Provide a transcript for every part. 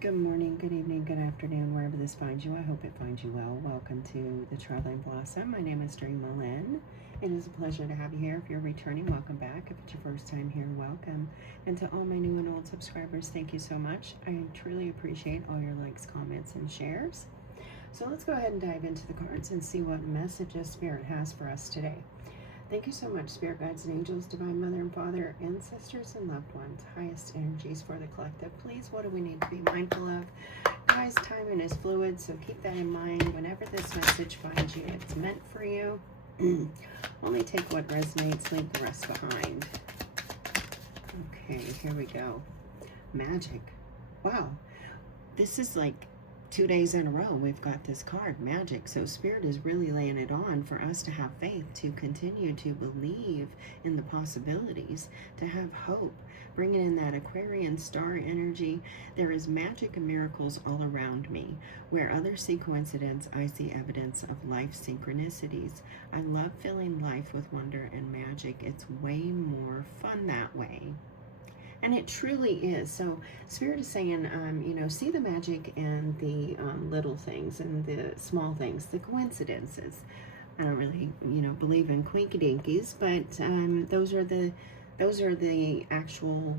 Good morning, good evening, good afternoon, wherever this finds you. I hope it finds you well. Welcome to the Traveling Blossom. My name is Dream Lynn. It is a pleasure to have you here. If you're returning, welcome back. If it's your first time here, welcome. And to all my new and old subscribers, thank you so much. I truly appreciate all your likes, comments, and shares. So let's go ahead and dive into the cards and see what messages Spirit has for us today. Thank you so much, Spirit Guides and Angels, Divine Mother and Father, ancestors and loved ones, highest energies for the collective. Please, what do we need to be mindful of? Guys, timing is fluid, so keep that in mind. Whenever this message finds you, it's meant for you. Only take what resonates, leave the rest behind. Okay, here we go. Magic. Wow. This is like 2 days in a row we've got this card, magic. So Spirit is really laying it on for us to have faith, to continue to believe in the possibilities, to have hope, bringing in that Aquarian star energy. There is magic and miracles all around me. Where others see coincidence, I see evidence of life synchronicities. I love filling life with wonder and magic. It's way more fun that way. And it truly is. So Spirit is saying, see the magic in the little things and the small things, the coincidences. I don't really, believe in quinky dinkies, but those are the actual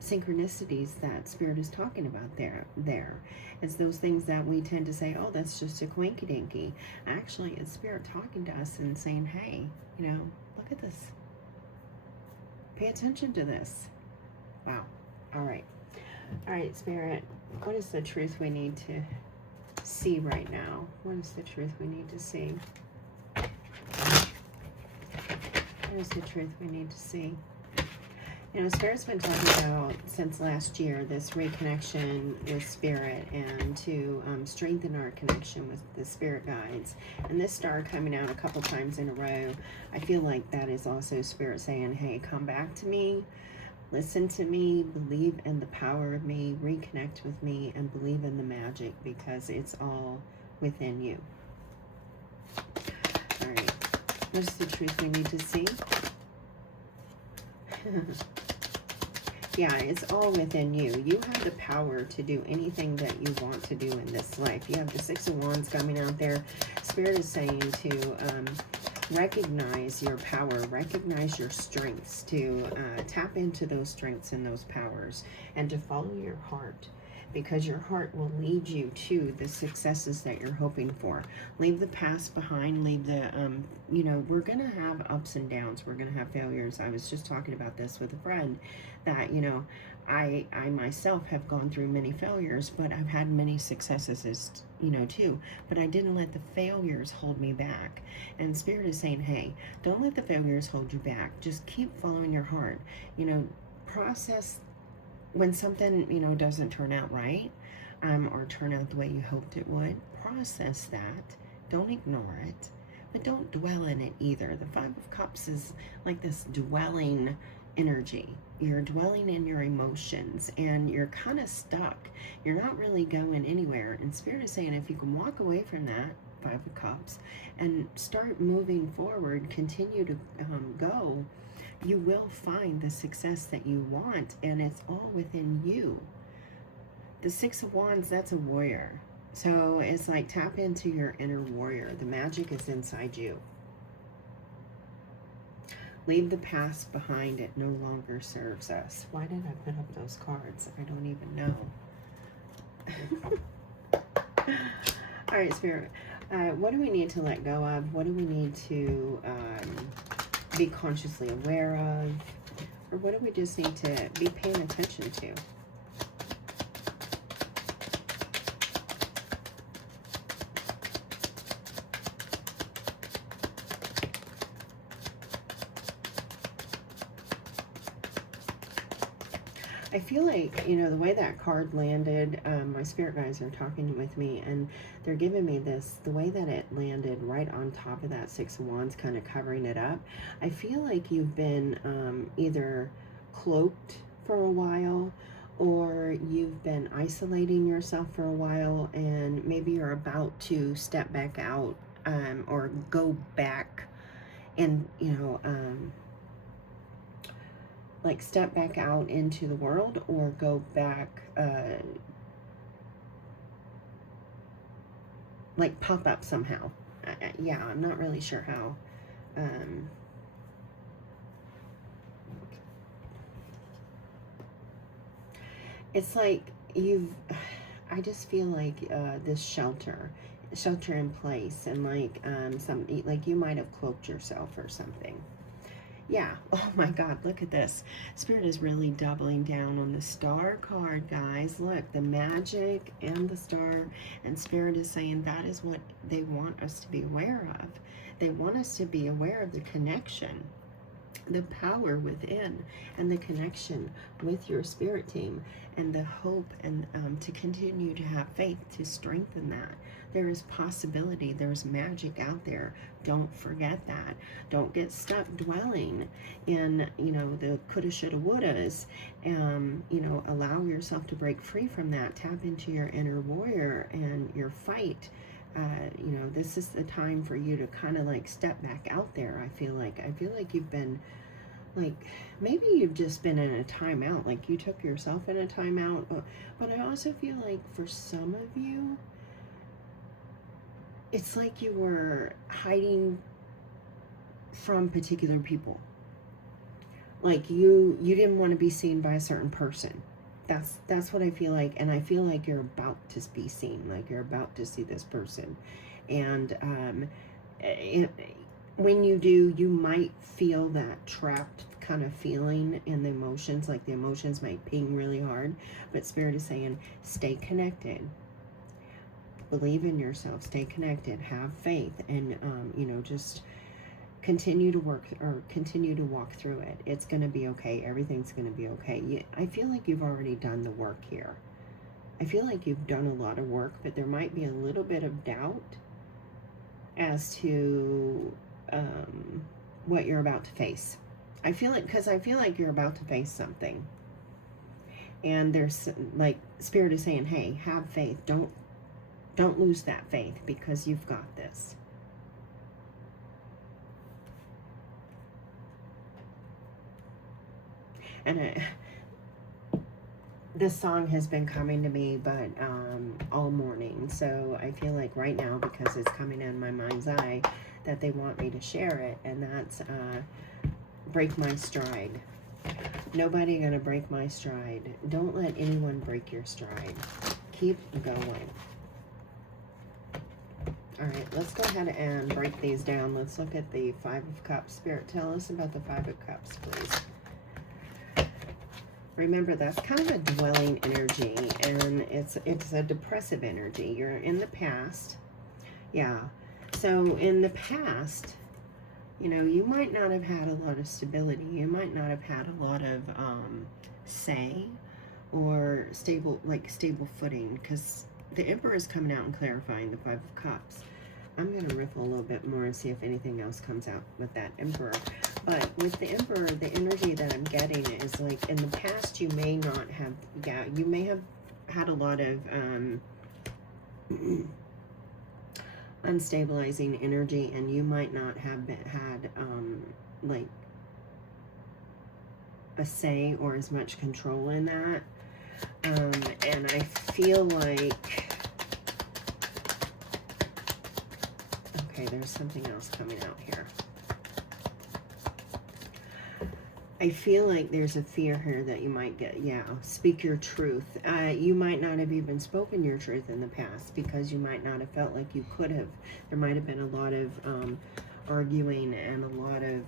synchronicities that Spirit is talking about there. It's those things that we tend to say, oh, that's just a quinky dinky. Actually, it's Spirit talking to us and saying, hey, look at this. Pay attention to this. Wow. All right, Spirit, what is the truth we need to see right now? What is the truth we need to see? What is the truth we need to see? Spirit's been talking about since last year this reconnection with Spirit and to strengthen our connection with the Spirit guides. And this star coming out a couple times in a row, I feel like that is also Spirit saying, hey, come back to me, listen to me, believe in the power of me, reconnect with me, and believe in the magic, because it's all within you. All right, what's the truth we need to see? Yeah, it's all within you. You have the power to do anything that you want to do in this life. You have the Six of Wands coming out there. Spirit is saying to recognize your power, recognize your strengths, to tap into those strengths and those powers, and to follow your heart, because your heart will lead you to the successes that you're hoping for. Leave the past behind, leave the, we're going to have ups and downs. We're going to have failures. I was just talking about this with a friend that, I myself have gone through many failures, but I've had many successes, too. But I didn't let the failures hold me back. And Spirit is saying, hey, don't let the failures hold you back. Just keep following your heart. Process when something, doesn't turn out right, or turn out the way you hoped it would. Process that. Don't ignore it, but don't dwell in it either. The Five of Cups is like this dwelling energy. You're dwelling in your emotions and you're kind of stuck. You're not really going anywhere. And Spirit is saying, if you can walk away from that Five of Cups and start moving forward, continue to go, you will find the success that you want, and it's all within you. The Six of Wands, that's a warrior. So it's like tap into your inner warrior. The magic is inside you. Leave the past behind. It no longer serves us. Why did I put up those cards? I don't even know. All right, Spirit. What do we need to let go of? What do we need to be consciously aware of? Or what do we just need to be paying attention to? I feel like, the way that card landed, my spirit guides are talking with me and they're giving me this, the way that it landed right on top of that Six of Wands, kind of covering it up. I feel like you've been either cloaked for a while, or you've been isolating yourself for a while, and maybe you're about to step back out, or go back and, like step back out into the world, or go back, like pop up somehow. Yeah, I'm not really sure how. It's like I just feel like this shelter in place, and like like you might have cloaked yourself or something. Yeah. Oh my God, look at this. Spirit is really doubling down on the star card, guys. Look, the magic and the star, and Spirit is saying that is what they want us to be aware of. They want us to be aware of the connection, the power within, and the connection with your spirit team, and the hope, and to continue to have faith, to strengthen that. There is possibility, there's magic out there. Don't forget that. Don't get stuck dwelling in, you know, the coulda, shoulda, wouldas. You know, allow yourself to break free from that. Tap into your inner warrior and your fight. You know, this is the time for you to kind of like step back out there. I feel like you've been, like, maybe you've just been in a timeout, like you took yourself in a timeout. But I also feel like for some of you, it's like you were hiding from particular people. Like you didn't want to be seen by a certain person. That's what I feel like. And I feel like you're about to be seen, like you're about to see this person. And when you do, you might feel that trapped kind of feeling in the emotions, like the emotions might ping really hard. But Spirit is saying, stay connected. Believe in yourself, stay connected, have faith, and you know, just continue to work, or continue to walk through it. It's going to be okay. Everything's going to be okay. I feel like you've already done the work here. I feel like you've done a lot of work, but there might be a little bit of doubt as to what you're about to face. I feel like, because I feel like you're about to face something, and there's like Spirit is saying, hey, have faith. Don't lose that faith, because you've got this. And this song has been coming to me, but all morning. So I feel like right now, because it's coming in my mind's eye, that they want me to share it. And that's break my stride. Nobody gonna break my stride. Don't let anyone break your stride. Keep going. All right, let's go ahead and break these down. Let's look at the Five of Cups. Spirit, tell us about the Five of Cups, please. Remember, that's kind of a dwelling energy, and it's a depressive energy. You're in the past. Yeah. So in the past, you know, you might not have had a lot of stability. You might not have had a lot of say, or stable footing, because the Emperor is coming out and clarifying the Five of Cups. I'm going to riffle a little bit more and see if anything else comes out with that Emperor. But with the Emperor, the energy that I'm getting is like, in the past, you may not have, yeah, you may have had a lot of unstabilizing energy, and you might not have had like a say or as much control in that. And I feel like, okay, there's something else coming out here. I feel like there's a fear here that you might get, yeah, speak your truth. You might not have even spoken your truth in the past, because you might not have felt like you could have. There might have been a lot of arguing and a lot of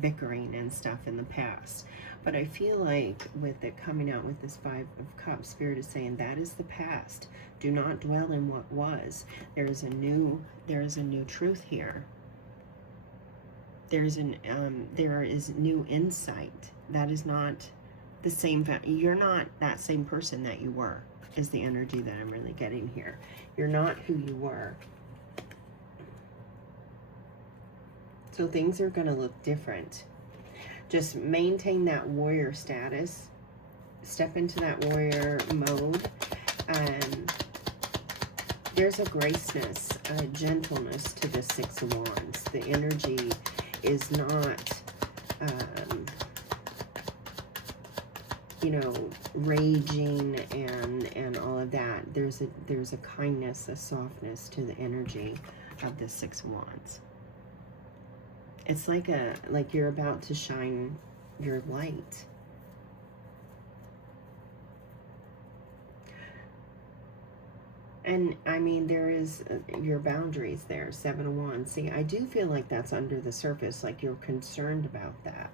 bickering and stuff in the past. But I feel like with it coming out with this Five of Cups, Spirit is saying that is the past. Do not dwell in what was. There is a new truth here. There is new insight. That is not the same. You're not that same person that you were, is the energy that I'm really getting here. You're not who you were. So things are going to look different. Just maintain that warrior status. Step into that warrior mode. There's a graceness, a gentleness to the Six of Wands. The energy is not you know, raging and all of that. There's a kindness, a softness to the energy of the Six of Wands. It's like you're about to shine your light. And I mean, there is your boundaries there, Seven of Wands. See, I do feel like that's under the surface, like you're concerned about that.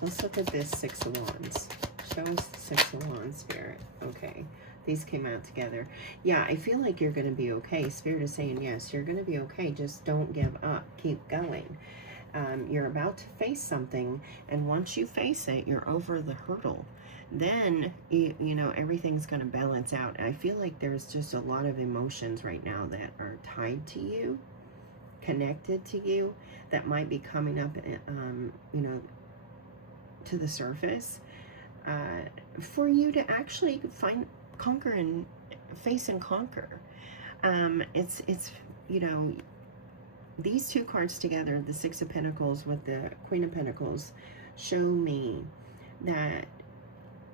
Let's look at this Six of Wands. Show us the Six of Wands, Spirit. Okay, these came out together. Yeah, I feel like you're going to be okay. Spirit is saying, yes, you're going to be okay. Just don't give up. Keep going. You're about to face something, and once you face it, you're over the hurdle. Then, you know, everything's going to balance out. I feel like there's just a lot of emotions right now that are tied to you, connected to you, that might be coming up, you know, to the surface, for you to actually conquer and face and conquer. It's you know, these two cards together, the Six of Pentacles with the Queen of Pentacles, show me that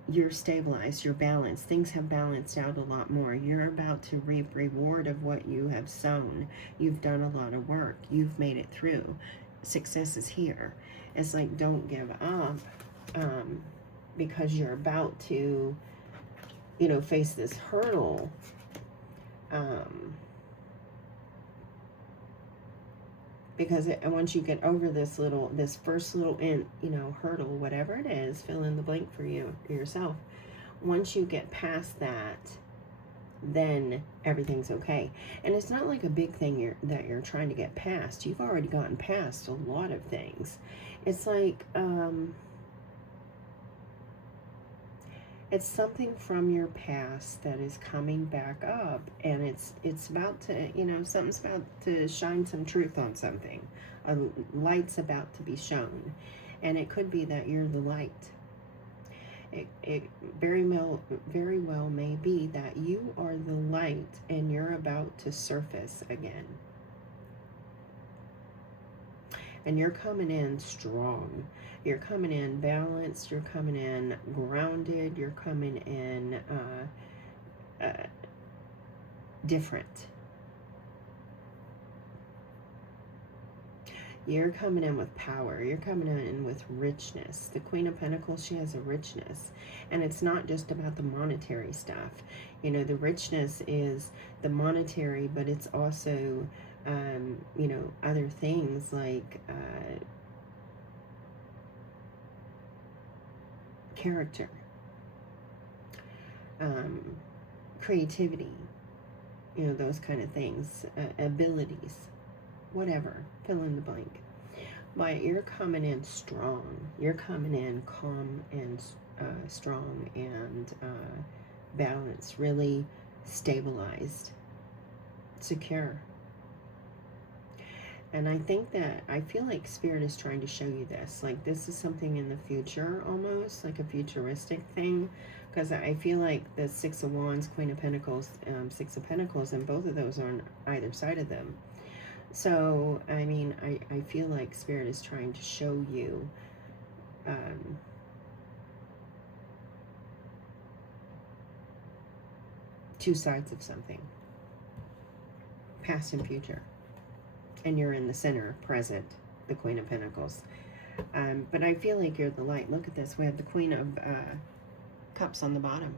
you're stabilized, you're balanced. Things have balanced out a lot more. You're about to reap reward of what you have sown. You've done a lot of work. You've made it through. Success is here. It's like, don't give up, because you're about to, you know, face this hurdle. Because once you get over this first little, you know, hurdle, whatever it is, fill in the blank for yourself. Once you get past that, then everything's okay. And it's not like a big thing that you're trying to get past. You've already gotten past a lot of things. It's like, it's something from your past that is coming back up, and it's about to, you know, something's about to shine some truth on something. A light's about to be shown, and it could be that you're the light. It very well may be that you are the light, and you're about to surface again. And you're coming in strong. You're coming in balanced. You're coming in grounded. You're coming in different. You're coming in with power. You're coming in with richness. The Queen of Pentacles, she has a richness. And it's not just about the monetary stuff. You know, the richness is the monetary, but it's also, you know, other things like character, creativity, you know, those kind of things, abilities, whatever, fill in the blank. But you're coming in strong. You're coming in calm and strong and balanced, really stabilized, secure. And I think that, I feel like Spirit is trying to show you this. Like, this is something in the future, almost, like a futuristic thing. Because I feel like the Six of Wands, Queen of Pentacles, Six of Pentacles, and both of those are on either side of them. So, I mean, I feel like Spirit is trying to show you two sides of something. Past and future. And you're in the center, present, the Queen of Pentacles. But I feel like you're the light. Look at this. We have the Queen of Cups on the bottom.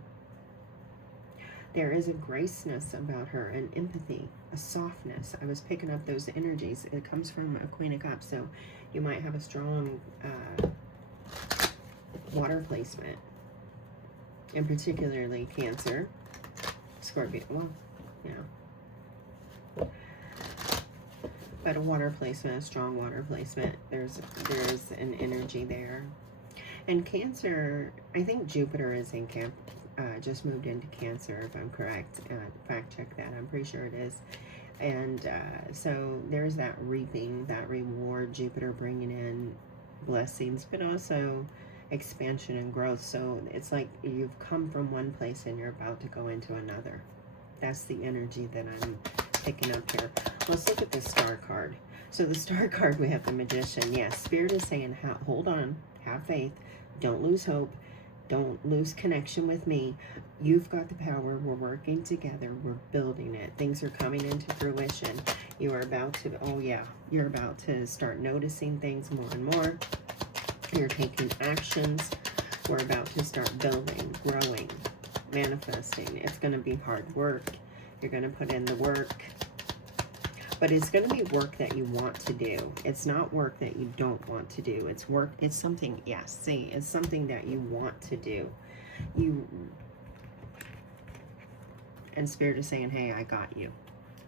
There is a graceness about her, an empathy, a softness. I was picking up those energies. It comes from a Queen of Cups, so you might have a strong water placement, and particularly Cancer, Scorpio. Well, yeah. But a water placement, a strong water placement, there's an energy there. And Cancer, I think Jupiter is in just moved into Cancer, if I'm correct. Fact check that, I'm pretty sure it is. And so there's that reaping, that reward, Jupiter bringing in blessings, but also expansion and growth. So it's like you've come from one place and you're about to go into another. That's the energy that I'm picking up here. Let's look at the Star card. So the star card, we have the Magician. Yes, Spirit is saying, hold on, have faith, don't lose hope, don't lose connection with me. You've got the power. We're working together. We're building it. Things are coming into fruition. You are about to, oh yeah, you're about to start noticing things more and more. You're taking actions. We're about to start building, growing, manifesting. It's going to be hard work. You're going to put in the work. But it's going to be work that you want to do. It's not work that you don't want to do. It's work. It's something, yes, see, it's something that you want to do. And Spirit is saying, hey, I got you.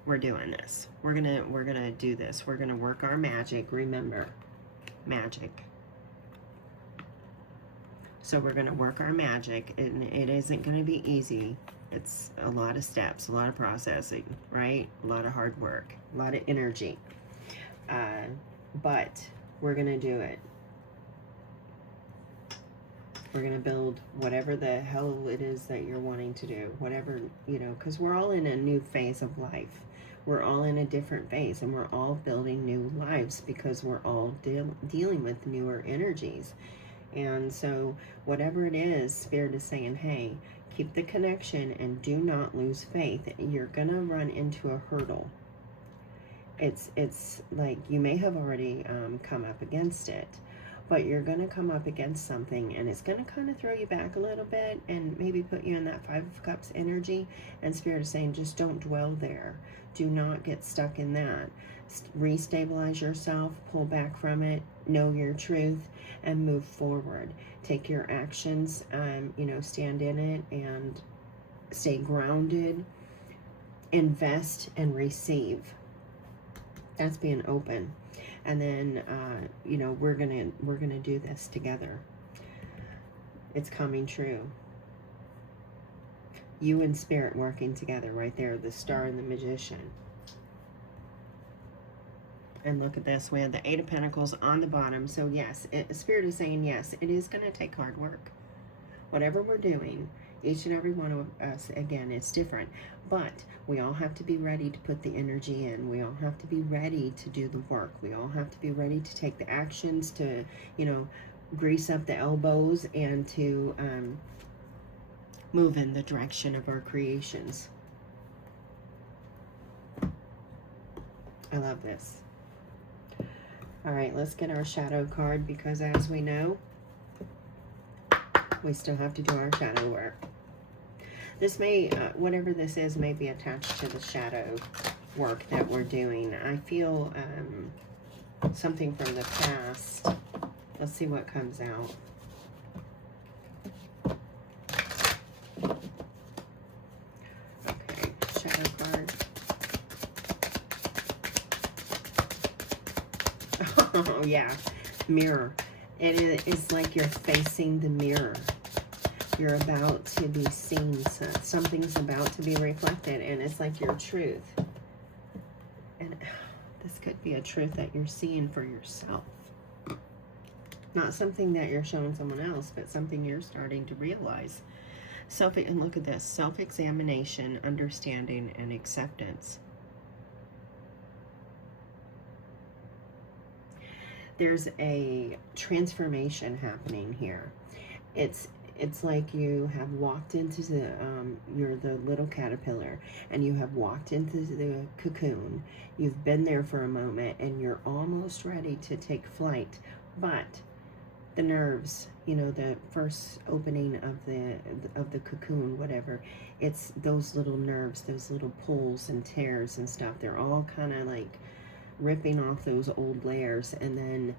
We're doing this. We're gonna do this. We're gonna work our magic. Remember, magic. So we're gonna work our magic, and it isn't gonna be easy. It's a lot of steps, a lot of processing, right? A lot of hard work, a lot of energy. But we're gonna do it. We're going to build whatever the hell it is that you're wanting to do. Whatever, you know, because we're all in a new phase of life. We're all in a different phase, and we're all building new lives because we're all dealing with newer energies. And so whatever it is, Spirit is saying, hey, keep the connection and do not lose faith. You're going to run into a hurdle. It's like you may have already come up against it. But you're going to come up against something, and it's going to kind of throw you back a little bit and maybe put you in that Five of Cups energy. And Spirit is saying, just don't dwell there. Do not get stuck in that. Restabilize yourself, pull back from it, know your truth, and move forward. Take your actions, you know, stand in it and stay grounded. Invest and receive. That's being open. And then, you know, we're gonna do this together. It's coming true. You and Spirit working together right there, the Star and the Magician. And look at this, we have the Eight of Pentacles on the bottom. So yes, Spirit is saying, yes, it is gonna take hard work. Whatever we're doing, each and every one of us, again, it's different. But we all have to be ready to put the energy in. We all have to be ready to do the work. We all have to be ready to take the actions to, you know, grease up the elbows and to move in the direction of our creations. I love this. All right, let's get our shadow card, because as we know, we still have to do our shadow work. This may, whatever this is, may be attached to the shadow work that we're doing. I feel something from the past. Let's see what comes out. Okay, shadow card. Oh, yeah, mirror. It is like you're facing the mirror. You're about to be seen. Something's about to be reflected, and it's like your truth. And this could be a truth that you're seeing for yourself. Not something that you're showing someone else, but something you're starting to realize. And look at this. Self-examination, understanding, and acceptance. There's a transformation happening here. It's like you have walked into the, you're the little caterpillar, and you have walked into the cocoon. You've been there for a moment, and you're almost ready to take flight. But the nerves, you know, the first opening of the cocoon, whatever, it's those little nerves, those little pulls and tears and stuff. They're all kind of like ripping off those old layers, and then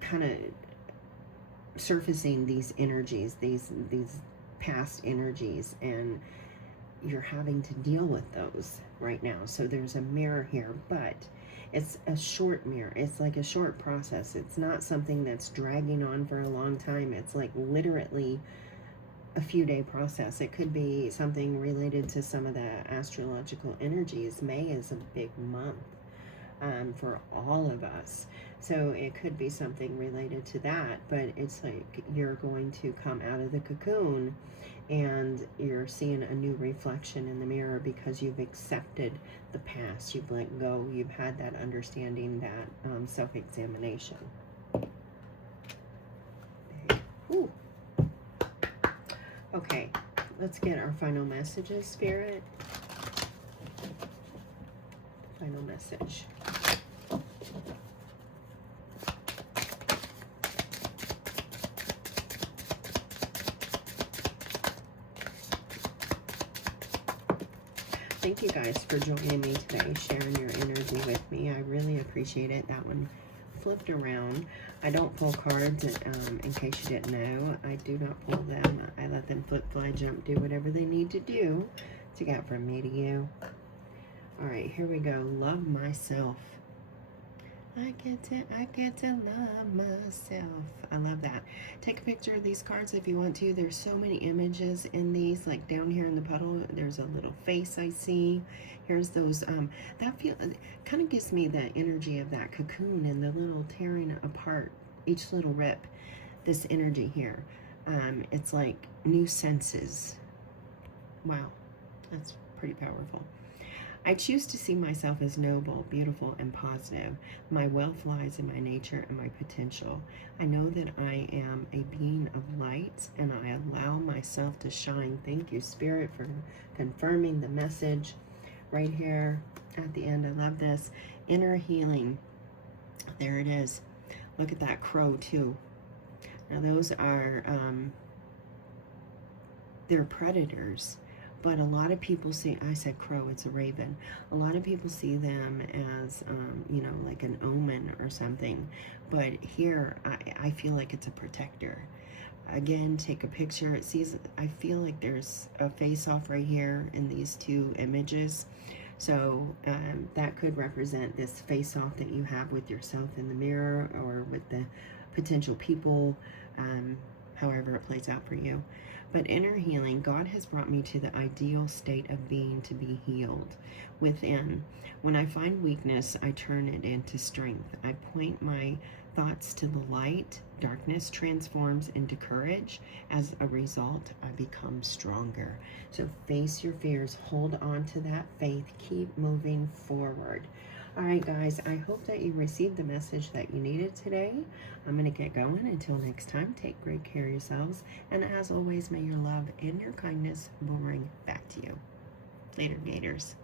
kind of surfacing these energies, these past energies, and you're having to deal with those right now. So there's a mirror here, but it's a short mirror. It's like a short process. It's not something that's dragging on for a long time. It's like literally a few day process. It could be something related to some of the astrological energies. May is a big month for all of us. So it could be something related to that, but it's like you're going to come out of the cocoon and you're seeing a new reflection in the mirror because you've accepted the past, you've let go, you've had that understanding, that self-examination. Ooh. Okay, let's get our final messages, Spirit. Final message. Thank you guys for joining me today, sharing your energy with me. I really appreciate it. That one flipped around. I don't pull cards, in case you didn't know. I do not pull them. I let them flip, fly, jump, do whatever they need to do to get from me to you. All right, here we go. Love myself. I get to love myself. I love that. Take a picture of these cards if you want to. There's so many images in these. Like down here in the puddle, there's a little face I see. Here's those, that feel, kind of gives me the energy of that cocoon and the little tearing apart, each little rip, this energy here. It's like new senses. Wow, that's pretty powerful. I choose to see myself as noble, beautiful, and positive. My wealth lies in my nature and my potential. I know that I am a being of light, and I allow myself to shine. Thank you, Spirit, for confirming the message right here at the end. I love this. Inner healing. There it is. Look at that crow, too. Now, those are, they're predators. But a lot of people see, I said crow, it's a raven. A lot of people see them as, you know, like an omen or something. But here, I feel like it's a protector. Again, take a picture. It sees, I feel like there's a face-off right here in these two images. So that could represent this face-off that you have with yourself in the mirror or with the potential people, however it plays out for you. But inner healing, God has brought me to the ideal state of being to be healed within. When I find weakness, I turn it into strength. I point my thoughts to the light. Darkness transforms into courage. As a result, I become stronger. So face your fears. Hold on to that faith. Keep moving forward. All right, guys, I hope that you received the message that you needed today. I'm going to get going. Until next time, take great care of yourselves. And as always, may your love and your kindness boomerang back to you. Later, Gators.